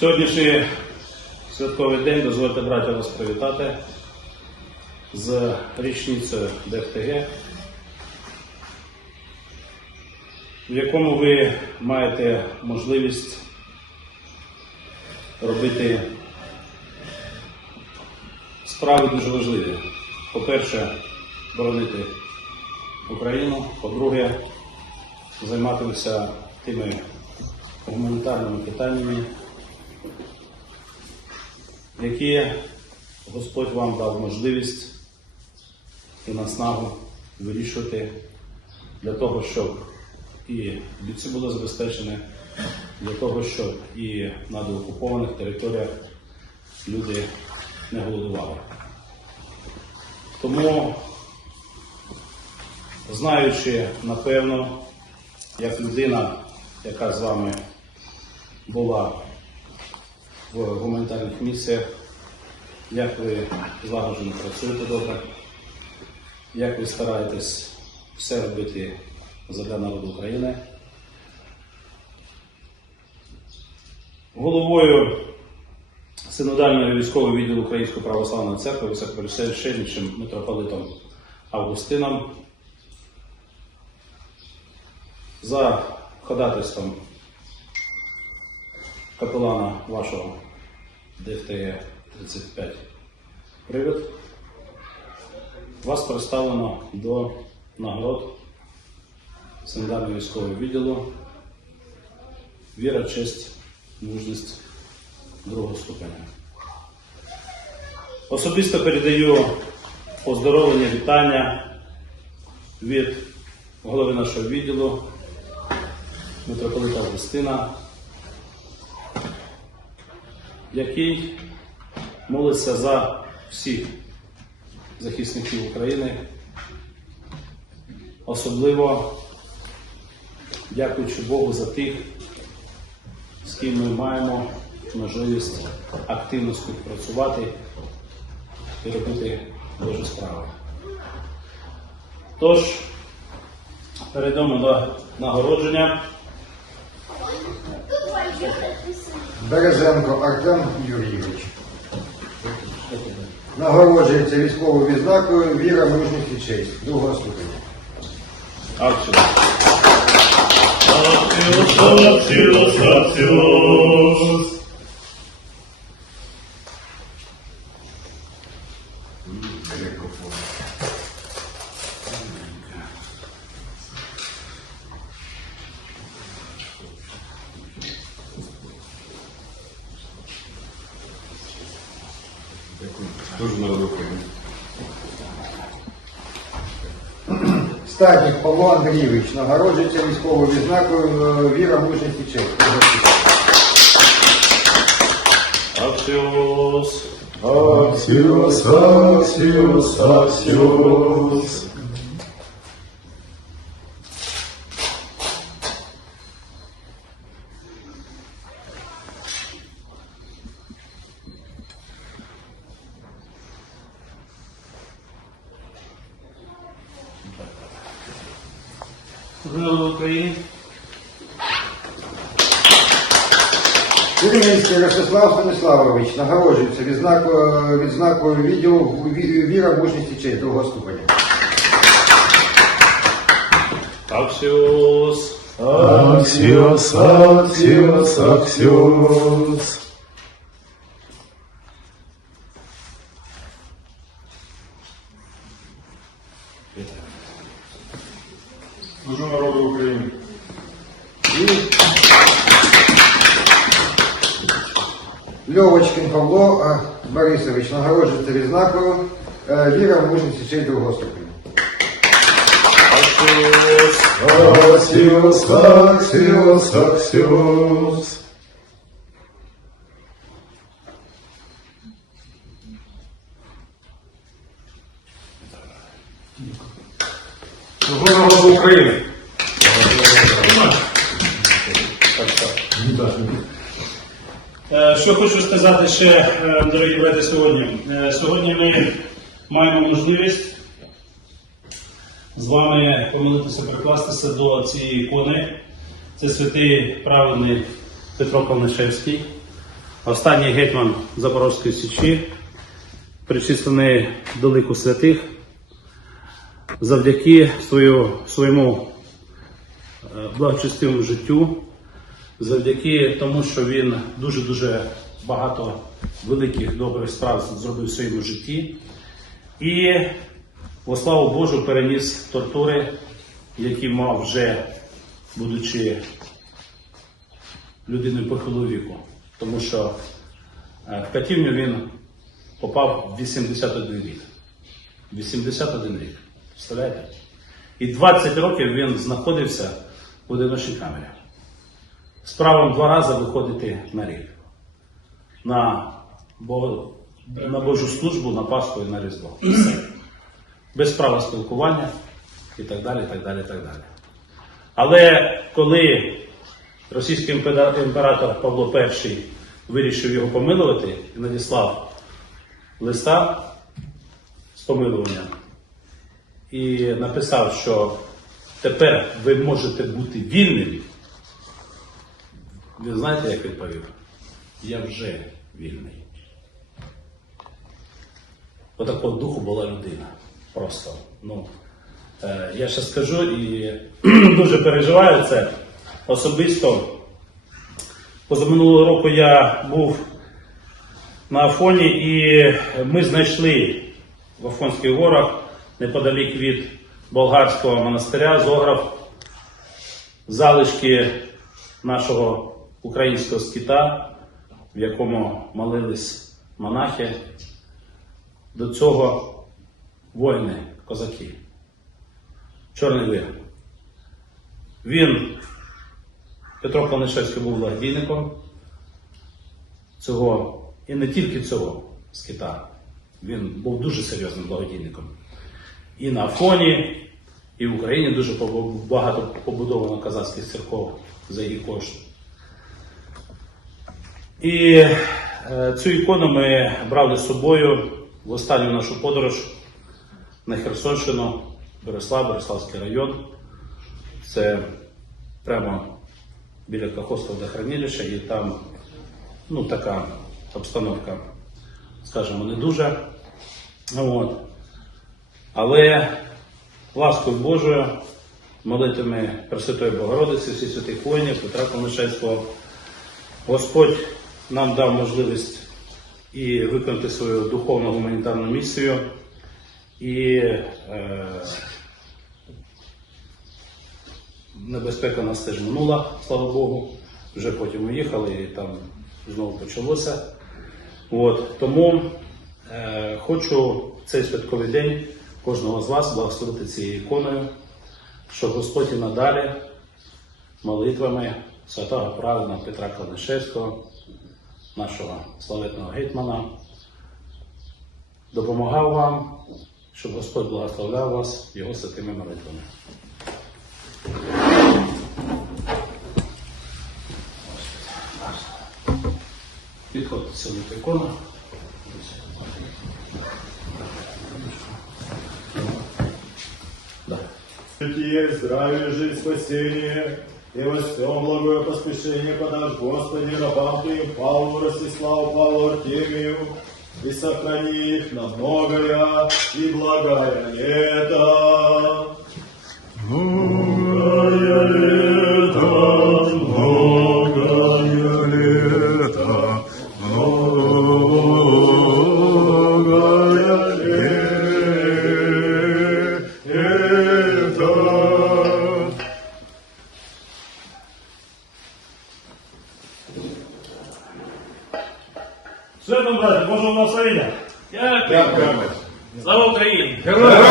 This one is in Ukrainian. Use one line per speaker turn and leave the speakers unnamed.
Сьогоднішній святковий день дозвольте браття вас привітати з річницею ДФТГ, в якому ви маєте можливість робити справи дуже важливі. По-перше, боронити Україну, по-друге, займатися тими гуманітарними питаннями, які Господь вам дав можливість і наснагу вирішувати для того, щоб і бійці були забезпечені, для того, щоб і на деокупованих територіях люди не голодували. Тому, знаючи, напевно, як людина, яка з вами була в гуманітарних місіях, як ви злагоджено працюєте добре, як ви стараєтесь все робити для народу України. Головою синодального військового відділу Української православної церкви високопресвященнішим митрополитом Августином за ходатайством капелана вашого ДФТГ 35 привід. Вас представлено до нагород санітарного військового відділу. Віра, честь, мужність другого ступеня. Особисто передаю поздоровлення, вітання від голови нашого відділу митрополита Августина, який молиться за всіх захисників України, особливо дякуючи Богу за тих, з ким ми маємо можливість активно співпрацювати і робити Божі справи. Тож, перейдемо до нагородження.
Березенко Артем Юрійович. Нагороджується військовою відзнакою Віра, мужність і честь. Другого ступеня.
Акцію.
Actios, actios,
Дуже народу України.
Статник Павло Андрійович. Нагороджується військовою відзнакою е, Віра, мужність і честь. Аксіос, аксіос,
аксіос,
Axios, axios.
Народу України.
Курінський Ростислав Станіславович. Нагороджується відзнакою, відзнакою відділу Ві- Віра, мужність і честь. Другого ступеня.
Акціос.
Axios, axios, axios.
Служу народу України.
Льовочкин Павло Борисович. Нагороджується відзнакою е, Віра, мужність і честь. Другого ступеня.
Axios, axios, axios.
Служу народу України.
Що хочу сказати ще, е, дорогі брати, сьогодні. Е, Сьогодні ми маємо можливість з вами помилитися, прикластися до цієї ікони. Це святий праведний Петро Калнишевський. останній гетьман Запорозької Січі, причислений до лику святих, завдяки своєму е, благочестивому життю, завдяки тому, що він дуже-дуже багато великих добрих справ зробив в своєму житті. І во славу Божу переніс тортури, які мав вже, будучи людиною похилого віку. Тому що е, в катівню він попав в 81 рік. 81 рік. Представляєте? І 20 років він знаходився в одиночній камері. З правом два рази виходити на рік. На, Бо, на Божу службу, на Пасху і на Різдво. Все. Без права спілкування і так далі, і так далі, так далі. Але коли російський імператор Павло І вирішив його помилувати і надіслав листа з помилуванням і написав, що тепер ви можете бути вільним, ви знаєте, як відповів? Я вже вільний. Отакого духу була людина. Просто. Ну, е, я ще скажу і дуже переживаю це особисто. Позаминулого року я був на Афоні і ми знайшли в Афонських горах неподалік від болгарського монастиря Зограф залишки нашого українського скіта, в якому молились монахи. До цього воїни, козаки. Чорний вир. Він, Петро Панишевський, був благодійником цього, і не тільки цього скита. Він був дуже серйозним благодійником. І на Афоні, і в Україні дуже багато побудовано казацьких церков за її кошти. І е, цю ікону ми брали з собою в останню нашу подорож на Херсонщину, Борислав, Бориславський район. Це прямо біля Каховського водохранилища, і там ну, така обстановка, скажімо, не дуже. От. Але ласкою Божою, молитвами Пресвятої Богородиці, всіх святих воїнів, Петра Коношевського, Господь нам дав можливість і виконати свою духовну гуманітарну місію. І е, небезпека нас теж минула, слава Богу. Вже потім уїхали і там знову почалося. От, тому е, хочу цей святковий день кожного з вас благословити цією іконою, щоб Господь і надалі молитвами святого праведного Петра Кладишевського, нашого славетного гетьмана, допомагав вам, щоб Господь благословляв вас його святими молитвами. Підходьте сюди. Да.
Житие, здравие, жизнь, спасение, и во всем благое поспешение подашь, Господи, рабам Твоим, Павлу, Ростиславу, Павлу, Артемию, и сохрани их на многое и благое лето. Многое лето,
Свято, браття, Божого благословення! Дякую! Слава Україні!
Героям!